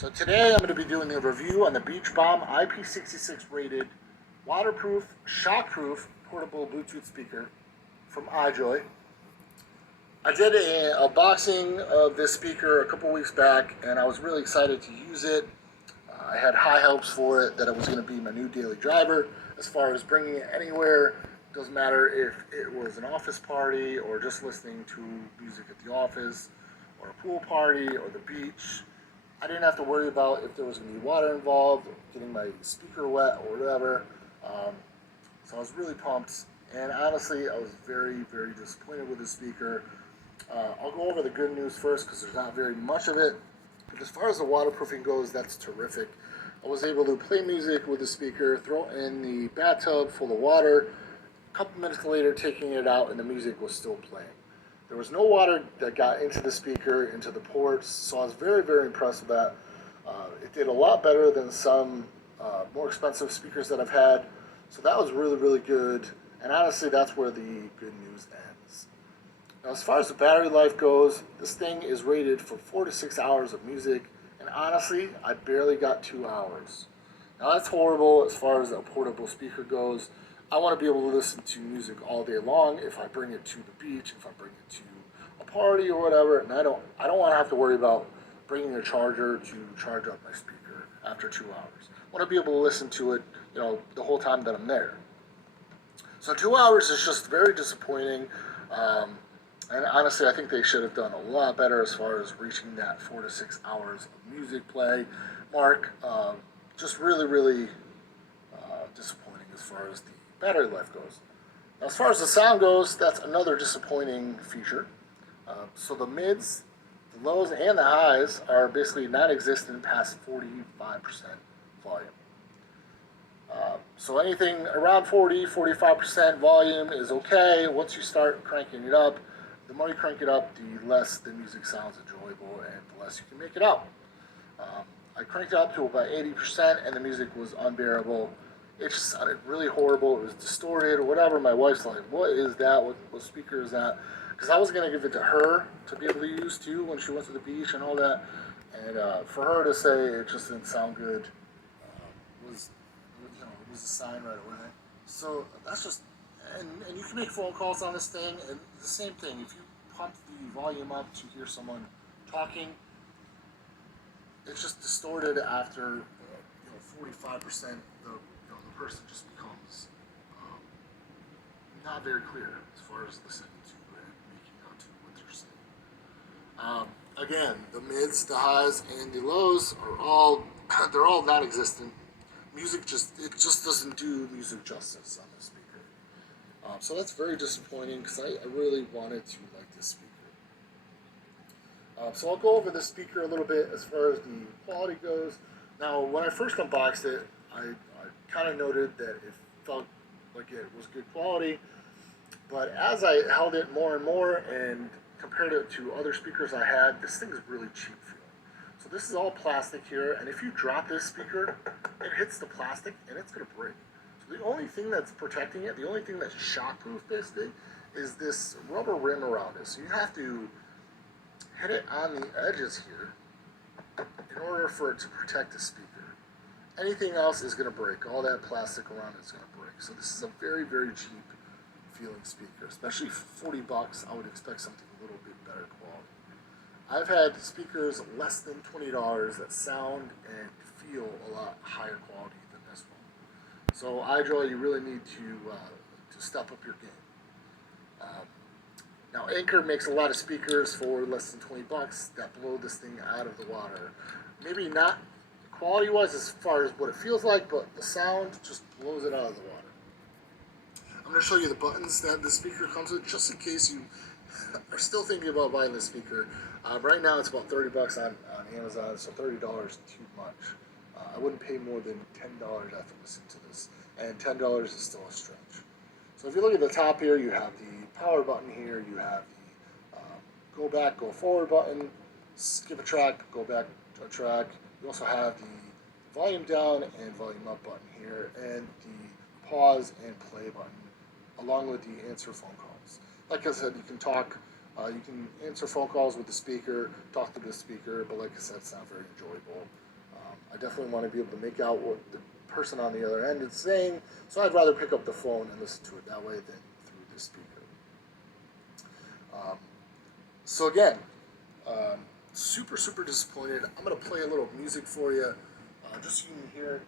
So today I'm going to be doing a review on the Beach Bomb IP66 rated waterproof, shockproof portable Bluetooth speaker from iJoy. I did a unboxing of this speaker a couple weeks back and I was really excited to use it. I had high hopes for it that it was going to be my new daily driver as far as bringing it anywhere. Doesn't matter if it was an office party or just listening to music at the office or a pool party or the beach. I didn't have to worry about if there was going to be water involved, getting my speaker wet or whatever. So I was really pumped. And honestly, I was very, very disappointed with the speaker. I'll go over the good news first because there's not very much of it. But as far as the waterproofing goes, that's terrific. I was able to play music with the speaker, throw it in the bathtub full of water. A couple minutes later, taking it out, and the music was still playing. There was no water that got into the speaker, into the ports, so I was very, very impressed with that. It did a lot better than some more expensive speakers that I've had, so that was really, really good. And honestly, that's where the good news ends. Now, as far as the battery life goes, this thing is rated for 4 to 6 hours of music, and honestly, I barely got 2 hours. Now, that's horrible as far as a portable speaker goes. I want to be able to listen to music all day long if I bring it to the beach, if I bring it to a party or whatever, and I don't want to have to worry about bringing a charger to charge up my speaker after 2 hours. I want to be able to listen to it, the whole time that I'm there. So 2 hours is just very disappointing. And honestly, I think they should have done a lot better as far as reaching that 4 to 6 hours of music play mark. Just really, really disappointing as far as the battery life goes. Now, as far as the sound goes, that's another disappointing feature. So the mids, the lows, and the highs are basically non-existent past 45% volume. So anything around 40, 45% volume is okay. Once you start cranking it up, the more you crank it up, the less the music sounds enjoyable and the less you can make it out. I cranked it up to about 80% and the music was unbearable. It just sounded really horrible. It was distorted or whatever. My wife's like, what is that? What speaker is that? Because I was going to give it to her to be able to use too when she went to the beach and all that. And for her to say it just didn't sound good was, it was a sign right away. So that's just, and you can make phone calls on this thing. And the same thing, if you pump the volume up to hear someone talking, it's just distorted after 45%. The person just becomes not very clear as far as listening to and making out to what they're saying. Again, the mids, the highs, and the lows are all they're all non-existent. It just doesn't do music justice on this speaker. So that's very disappointing because I really wanted to like this speaker. So I'll go over the speaker a little bit as far as the quality goes. Now, when I first unboxed it, I kind of noted that it felt like it was good quality, but as I held it more and more and compared it to other speakers I had, this thing is really cheap feeling. So this is all plastic here, and if you drop this speaker, it hits the plastic and it's going to break. So the only thing that's protecting it, the only thing that's shockproof basically, is this rubber rim around it. So you have to hit it on the edges here in order for it to protect the speaker. Anything else is going to break. All that plastic around it is going to break. So this is a very, very cheap feeling speaker. Especially 40 bucks, I would expect something a little bit better quality. I've had speakers less than $20 that sound and feel a lot higher quality than this one. So iJoy, you really need to step up your game. Now Anker makes a lot of speakers for less than 20 bucks that blow this thing out of the water. Maybe not quality-wise as far as what it feels like, but the sound just blows it out of the water. I'm going to show you the buttons that the speaker comes with, just in case you are still thinking about buying this speaker. Right now it's about 30 bucks on Amazon, so $30 is too much. I wouldn't pay more than $10 after listening to this, and $10 is still a stretch. So if you look at the top here, you have the power button here, you have the go back, go forward button, skip a track, go back to a track. You also have the volume down and volume up button here, and the pause and play button, along with the answer phone calls. Like I said, you can talk, you can answer phone calls with the speaker, talk to the speaker, but like I said, it's not very enjoyable I definitely want to be able to make out what the person on the other end is saying, so I'd rather pick up the phone and listen to it that way than through the speaker. So again, super, super disappointed. I'm going to play a little music for you, just so you can hear it.